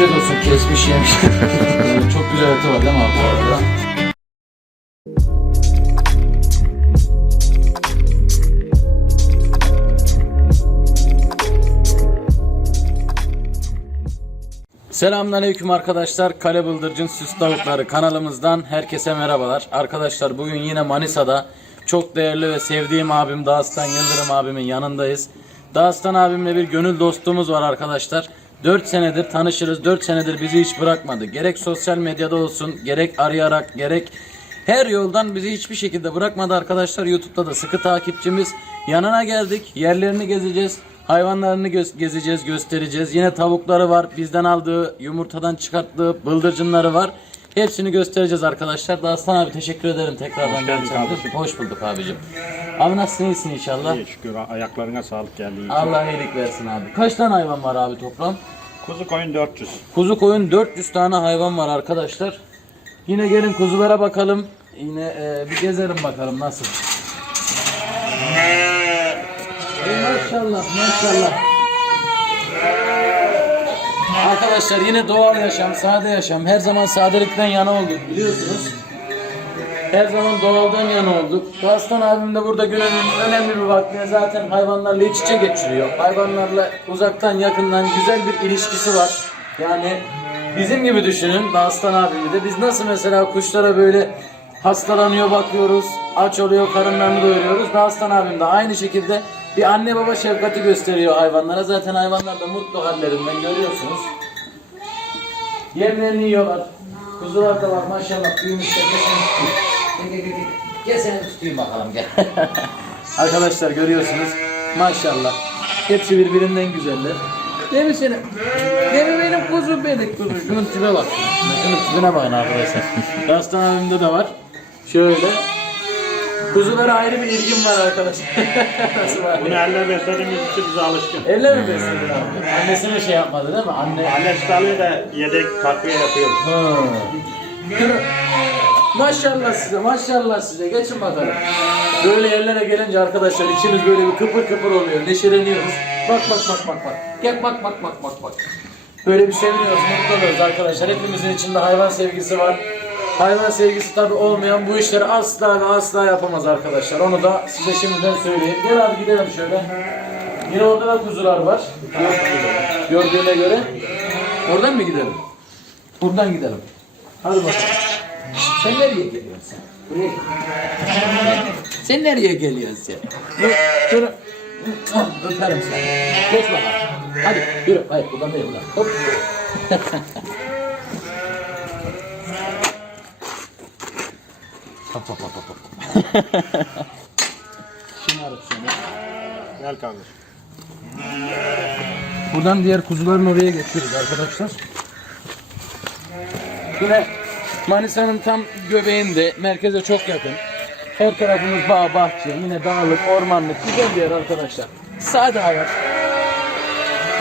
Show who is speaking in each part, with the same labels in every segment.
Speaker 1: Afiyet olsun kesmiş yemiş. Çok güzel eti var değil mi abi bu arada? Selamünaleyküm arkadaşlar. Kale Bıldırcın Süs Tavukları kanalımızdan herkese merhabalar. Arkadaşlar bugün yine Manisa'da çok değerli ve sevdiğim abim Dağıstan Yıldırım abimin yanındayız. Dağıstan abimle bir gönül dostluğumuz var arkadaşlar. 4 senedir tanışırız. 4 senedir bizi hiç bırakmadı. Gerek sosyal medyada olsun, gerek arayarak, gerek her yoldan bizi hiçbir şekilde bırakmadı arkadaşlar. YouTube'da da sıkı takipçimiz. Yanına geldik. Yerlerini gezeceğiz. Hayvanlarını gö- gezeceğiz, göstereceğiz. Yine tavukları var. Bizden aldığı, yumurtadan çıkarttığı bıldırcınları var. Hepsini göstereceğiz arkadaşlar. Dağıstan abi teşekkür ederim tekrardan
Speaker 2: Hoş geldin kardeşim.
Speaker 1: Hoş bulduk abicim. Abi nasılsın iyisin inşallah?
Speaker 2: İyi şükür ayaklarına sağlık için.
Speaker 1: Allah iyilik versin abi. Kaç tane hayvan var abi toplam?
Speaker 2: Kuzu koyun 400.
Speaker 1: Kuzu koyun 400 tane hayvan var arkadaşlar. Yine gelin kuzulara bakalım. Yine e, bir gezelim bakalım nasıl. Maşallah maşallah. Arkadaşlar yine doğal yaşam, sade yaşam. Her zaman sadelikten yana olduk biliyorsunuz. Her zaman doğaldan yana olduk. Aslan abim de burada gününün önemli bir vaktini zaten hayvanlarla iç içe geçiriyor. Hayvanlarla uzaktan yakından güzel bir ilişkisi var. Yani bizim gibi düşünün Aslan abimi de. Biz nasıl mesela kuşlara böyle hastalanıyor bakıyoruz, aç oluyor karınlarını doyuruyoruz. Aslan abim de aynı şekilde bir anne baba şefkati gösteriyor hayvanlara. Zaten hayvanlar da mutlu hallerinden görüyorsunuz. Yemlerini yiyorlar. Kuzular da var maşallah büyümüşler. Gel gel gel gel. Seni tutayım bakalım gel. Arkadaşlar görüyorsunuz. Maşallah. Hepsi birbirinden güzeller. Değil mi senin? Değil mi benim kuzum benim kuzum? Şunun tipe bak. Şunun tipine bakın arkadaşlar. Aslan abimde de var. Şöyle. Kuzulara ayrı bir ilgim var arkadaşlar. Nasıl var?
Speaker 2: Bunu elle beslediğimiz için bize alışkın.
Speaker 1: Elle mi besledin abi? Annesine şey yapmadı değil mi? Anne.
Speaker 2: Anne çıkarıyor da yedek takviye yapıyoruz.
Speaker 1: Ha. Maşallah size, maşallah size. Geçin bakalım. Böyle yerlere gelince arkadaşlar içimiz böyle bir kıpır kıpır oluyor. Neşeleniyoruz. Bak bak bak bak bak. Gel bak bak bak bak bak. Böyle bir seviniyoruz, mutlu oluyoruz arkadaşlar. Hepimizin içinde hayvan sevgisi var. Hayvan sevgisi tabi olmayan bu işleri asla ve asla yapamaz arkadaşlar. Onu da size şimdiden söyleyeyim. Gel abi gidelim şöyle. Yine orada da kuzular var. Gör- Gördüğüne göre. Oradan mı gidelim? Buradan gidelim. Hadi bakalım. Sen nereye geliyorsun sen? Sen nereye geliyorsun sen? Dur. Öperim seni. Geç bakalım. Hadi yürü. Hayır buradan değil buradan. Hop. hop hop hop hop. Şimdi arıp seni.
Speaker 2: Gel kardeşim.
Speaker 1: Buradan diğer kuzuların oraya geçiyoruz arkadaşlar. Yine Manisa'nın tam göbeğinde, merkeze çok yakın. Her tarafımız bağ, bahçe, yine dağlık, ormanlık, güzel bir yer arkadaşlar. Sade hayat.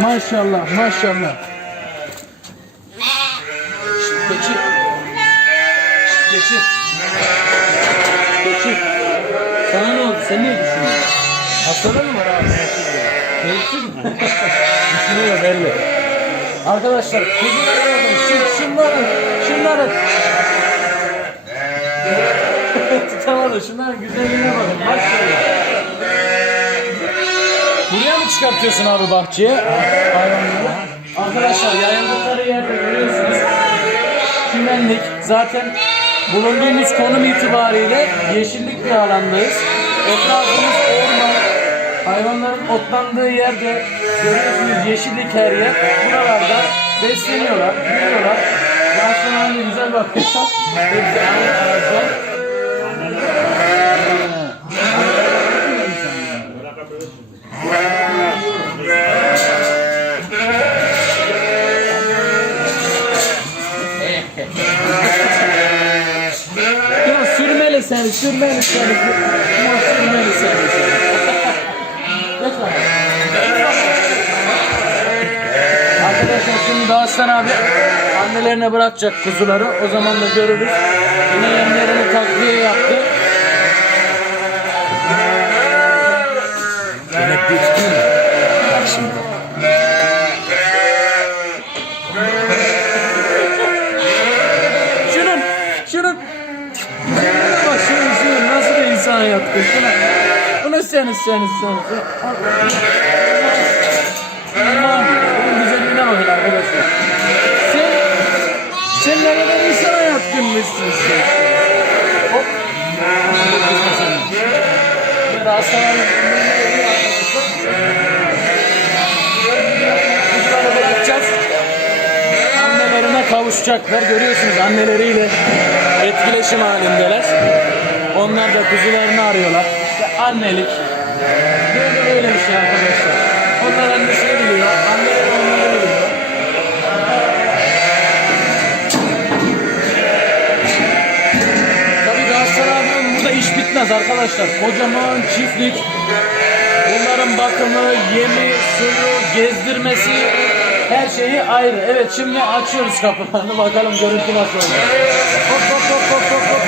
Speaker 1: Maşallah, maşallah. Şşt, Keçi. Şşt, Keçi. Keçi. Sana ne oldu? Sen ne düşünüyorsun? Hastalığı mı var abi? Mevcut mu? Düşünüyor. Arkadaşlar kuzulara bakın. Şu, şunların, şunların. Tutamadım. Şunların güzelliğine bakın. Maşallah. Buraya mı çıkartıyorsun abi bahçeye? Arkadaşlar yayıldıkları yerde görüyorsunuz. Çimenlik. Zaten bulunduğumuz konum itibariyle yeşillik bir alandayız. Etrafımız. Hayvanların otlandığı yerde görüyorsunuz yeşillik her yer. Buralarda besleniyorlar, büyüyorlar. Yansın aynı güzel bakıyor. Hepsi aynı ağaçlar. Ya sürmeli sen, sürmeli sen. Aslan abi annelerine bırakacak kuzuları. O zaman da görürüz. Yine yemlerini takviye yaptı. Yine bitti mi? Bak şimdi. Şunun, şunun. Yemine bak şunun, şunun. Nasıl bir insan yaptı? Şuna, bunu seniz, seniz, seniz. Aman bakın arkadaşlar. Sen, sen ne kadar insan yatkınmışsın sen. Hop. Böyle bırakacağız. Annelerine kavuşacaklar. Görüyorsunuz anneleriyle etkileşim halindeler. Onlar da kuzularını arıyorlar. İşte annelik. Böyle bir şey arkadaşlar. Onlar annesini biliyor. Anneler onları biliyor. İş bitmez arkadaşlar. Kocaman çiftlik. Bunların bakımı, yemi, suyu, gezdirmesi her şeyi ayrı. Evet şimdi açıyoruz kapılarını bakalım görüntü nasıl olacak. Hop hop hop hop hop hop.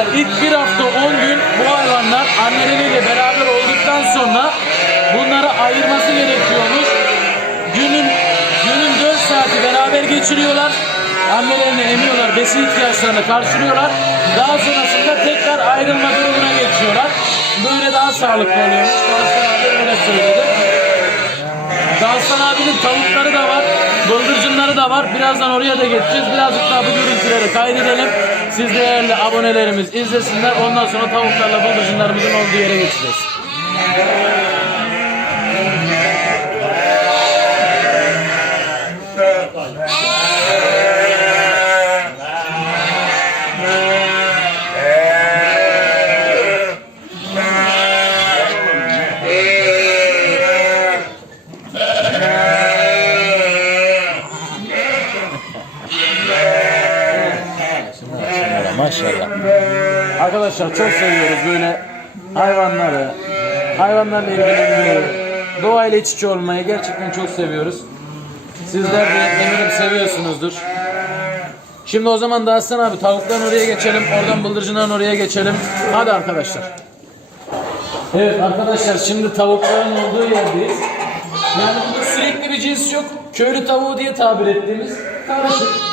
Speaker 1: Arkadaşlar ilk bir hafta 10 gün bu hayvanlar anneleriyle beraber olduktan sonra bunları ayırması gerekiyormuş. Günün günün 4 saati beraber geçiriyorlar. Annelerini emiyorlar, besin ihtiyaçlarını karşılıyorlar. Daha sonrasında tekrar ayrılma durumuna geçiyorlar. Böyle daha sağlıklı oluyormuş. Daha sonra öyle söyledi. Dağıstan abinin tavukları da var, bıldırcınları da var. Birazdan oraya da geçeceğiz. Birazcık daha bu görüntüleri kaydedelim. Siz değerli abonelerimiz izlesinler. Ondan sonra tavuklarla bıldırcınlarımızın olduğu yere geçeceğiz. Maşallah. Arkadaşlar çok seviyoruz böyle hayvanları, hayvanlarla ilgilenmeyi, doğayla iç içe olmayı gerçekten çok seviyoruz. Sizler de eminim seviyorsunuzdur. Şimdi o zaman da Aslan abi tavuktan oraya geçelim, oradan bıldırcından oraya geçelim. Hadi arkadaşlar. Evet arkadaşlar şimdi tavukların olduğu yerdeyiz. Yani sürekli bir cins yok. Köylü tavuğu diye tabir ettiğimiz karışık.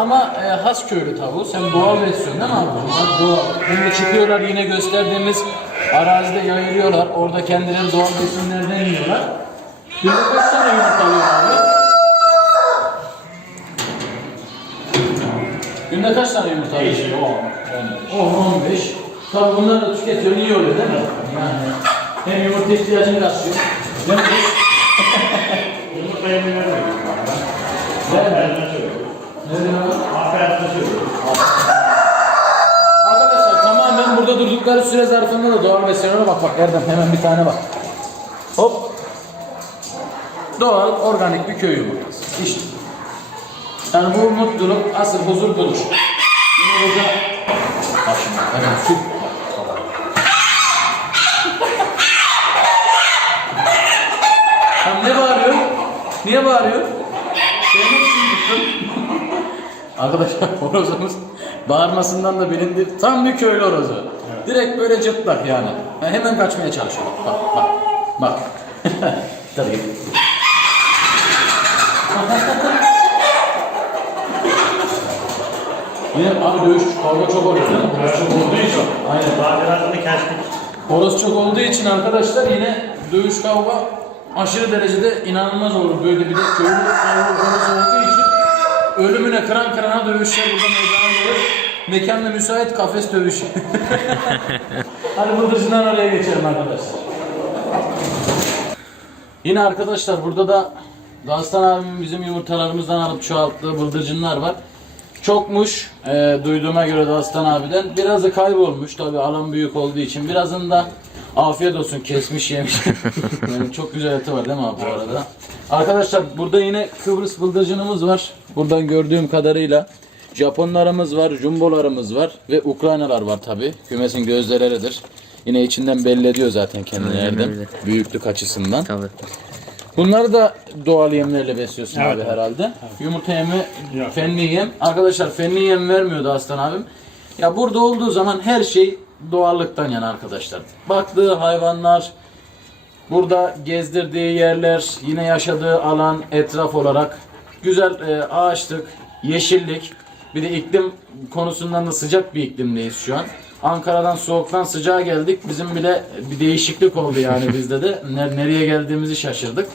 Speaker 1: Ama e, has köylü tavuğu. Sen doğal besliyorsun değil mi abi? Bunlar doğal. Şimdi çıkıyorlar yine gösterdiğimiz arazide yayılıyorlar. Orada kendileri doğal besinlerden yiyorlar. Günde kaç tane yumurta alıyor abi? Günde kaç tane yumurta alıyor? 10, 15. Tabii bunları da tüketiyor, iyi oluyor değil mi? Yani hem yumurta ihtiyacını karşılıyor.
Speaker 2: Yemeğine de
Speaker 1: Nereden abi? Arkadaşlar tamamen burada durdukları süre zarfında da doğal besleniyorlar. Bak bak Erdem hemen bir tane bak. Hop. Doğal, organik bir köy yumurtası. İşte. Yani bu mutluluk, asıl huzur budur. Yine burada... Bak şimdi hemen. Tam ne bağırıyor? Niye bağırıyor? Arkadaşlar horozumuz bağırmasından da bilindi. Tam bir köylü horozu. Direkt böyle cırtlak yani. Yani hemen kaçmaya çalışıyor. Bak bak. Bak. Tabii. Yine abi dövüş kavga çok oluyor?
Speaker 2: Böyle çok olduğu için.
Speaker 1: Aynen.
Speaker 2: Baderazını kestik.
Speaker 1: Horoz çok olduğu için arkadaşlar yine dövüş kavga aşırı derecede inanılmaz olur. Böyle bir de köylü kavga horoz olduğu ölümüne kıran kırana dövüşler burada meydana gelir. Mekan da müsait kafes dövüşü. Hadi bıldırcından oraya geçelim arkadaşlar. Yine arkadaşlar burada da Dastan abimin bizim yumurtalarımızdan alıp çoğalttığı bıldırcınlar var. Çokmuş e, duyduğuma göre Dastan abiden. Birazı kaybolmuş tabi alan büyük olduğu için. Birazını da afiyet olsun kesmiş yemiş. yani çok güzel eti var değil mi abi bu arada? Arkadaşlar burada yine Kıbrıs bıldırcınımız var. Buradan gördüğüm kadarıyla. Japonlarımız var, jumbolarımız var ve Ukraynalar var tabi. Kümesin gözleridir. Yine içinden belli ediyor zaten kendini
Speaker 3: Aynen öyle.
Speaker 1: Büyüklük açısından.
Speaker 3: Tabii.
Speaker 1: Bunları da doğal yemlerle besliyorsun
Speaker 2: Evet,
Speaker 1: abi
Speaker 2: evet.
Speaker 1: herhalde. Yumurta yemi,
Speaker 2: Yok.
Speaker 1: fenli yem. Arkadaşlar fenli yem vermiyordu Aslan abim. Ya burada olduğu zaman her şey doğallıktan yana arkadaşlar. Baktığı hayvanlar, burada gezdirdiği yerler, yine yaşadığı alan, etraf olarak güzel e, ağaçlık, yeşillik. Bir de iklim konusundan da sıcak bir iklimdeyiz şu an. Ankara'dan soğuktan sıcağa geldik. Bizim bile bir değişiklik oldu yani bizde de. Ner- Nereye geldiğimizi şaşırdık.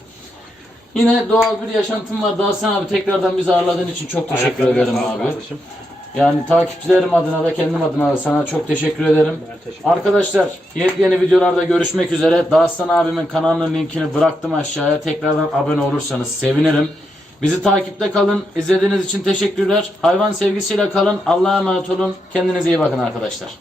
Speaker 1: Yine doğal bir yaşantım var. Dağsan abi tekrardan bizi ağırladığın için çok teşekkür
Speaker 2: Ayaklarına
Speaker 1: ederim abi.
Speaker 2: kardeşim.
Speaker 1: Yani takipçilerim adına da kendim adına da sana çok teşekkür ederim.
Speaker 2: Teşekkür
Speaker 1: Arkadaşlar yepyeni videolarda görüşmek üzere. Dağıstan abimin kanalının linkini bıraktım aşağıya. Tekrardan abone olursanız sevinirim. Bizi takipte kalın. İzlediğiniz için teşekkürler. Hayvan sevgisiyle kalın. Allah'a emanet olun. Kendinize iyi bakın arkadaşlar.